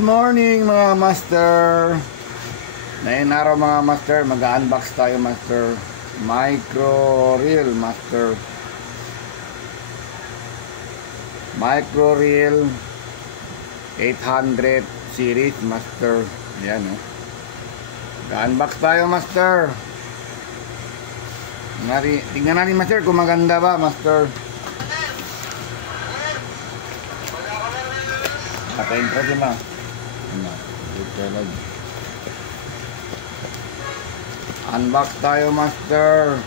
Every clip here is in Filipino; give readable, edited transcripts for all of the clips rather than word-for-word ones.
morning mga master. Ngayon araw mga master, mag-unbox tayo master. Micro reel master. Micro reel 800 series master. Yan o. Mag-unbox tayo master. Tingnan natin master kung maganda ba master. Patayin ko din ma. Unbox tayo master.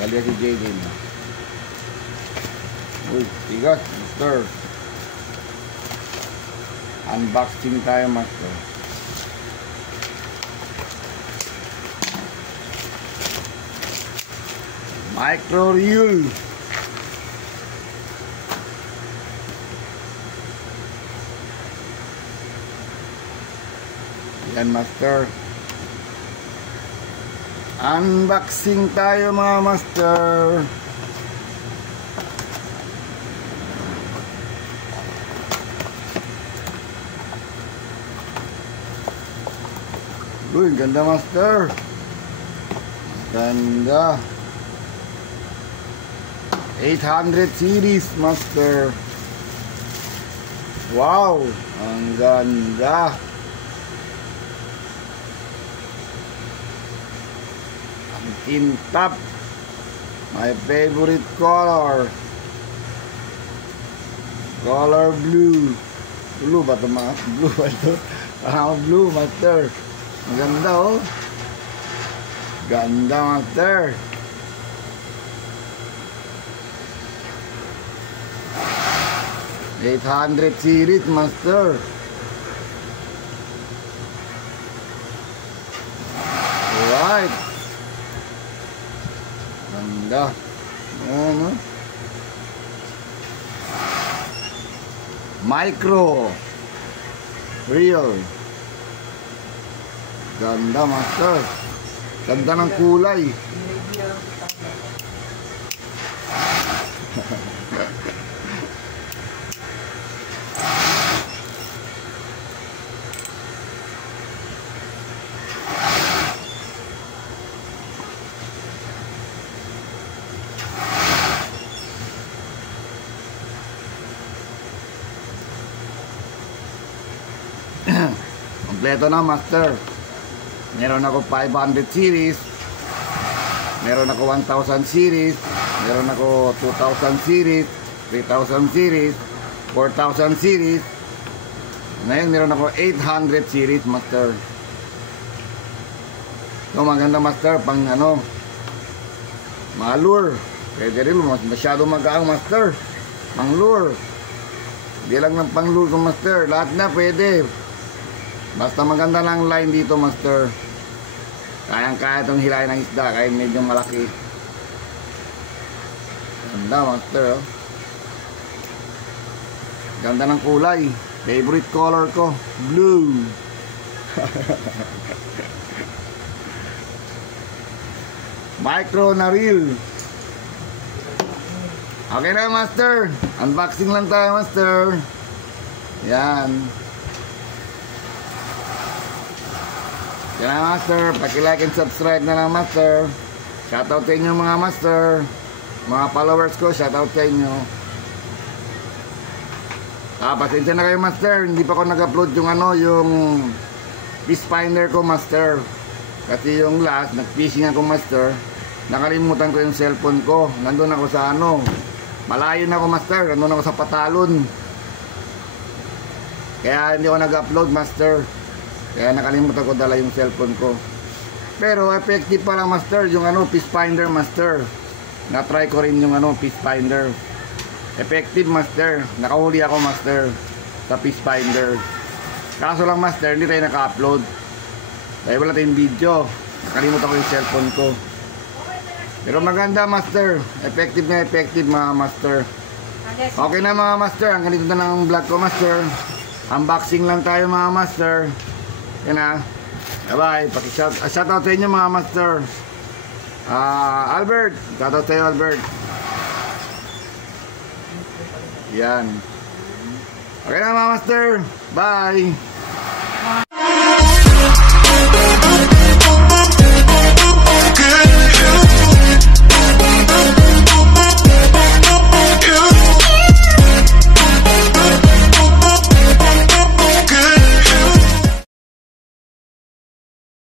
Kaliya si JJ na. Uy, tigas master. Unboxing tayo master. Micro reel. Yan master. Unboxing tayo mga master. Uy, ganda master. Ganda. 800 series master. Wow, ang ganda. Ang tintap. My favorite color. Color blue. Blue ba ito mga? Blue ba ito? Blue master. Ang ganda oh. Ganda master. $800 series master. Alright. Ganda. Ano? Micro reel. Ganda master. Ganda ng kulay. Kompleto na master. Meron ako 500 series. Meron ako 1000 series. Meron ako 2000 series, 3000 series, 4000 series. Ngayon meron ako 800 series master. So maganda master pang ano, mga lure. Pwede rin masyado magaang master. Pang lure. Hindi lang ng pang lure ko master. Lahat na pwede. Basta maganda lang line dito master. Kayang-kaya itong hilahin ng isda kahit medyo malaki. Ganda master oh. Ganda ng kulay. Favorite color ko, blue. Micro na reel. Okay na master. Unboxing lang tayo master. Yan. Yan na master, paki-like and subscribe na lang master. Shoutout sa inyo mga master. Mga followers ko, shoutout sa inyo. Pasensya na kayo master, hindi pa ako nag-upload yung ano, yung fish finder ko master. Kasi yung last, nag-fishing ako master. Nakalimutan ko yung cellphone ko. Nandun ako sa ano, malayo na ako master, nandun ako sa Patalon. Kaya hindi ako nag-upload master. Kaya nakalimutan ko dala yung cellphone ko. Pero effective pala master yung ano, fish finder master. Na-try ko rin yung ano, fish finder. Effective master. Nakahuli ako master sa fish finder. Kaso lang master, hindi tayo naka-upload. Dahil wala tayong video. Nakalimutan ko yung cellphone ko. Pero maganda master. Effective na effective mga master. Okay na mga master. Ang ganito na lang ang vlog ko master. Unboxing lang tayo mga master. Yan na. Bye bye. Shoutout sa inyo mga master. Albert. Shoutout sa iyo Albert. Yan. Okay na mga master. Bye.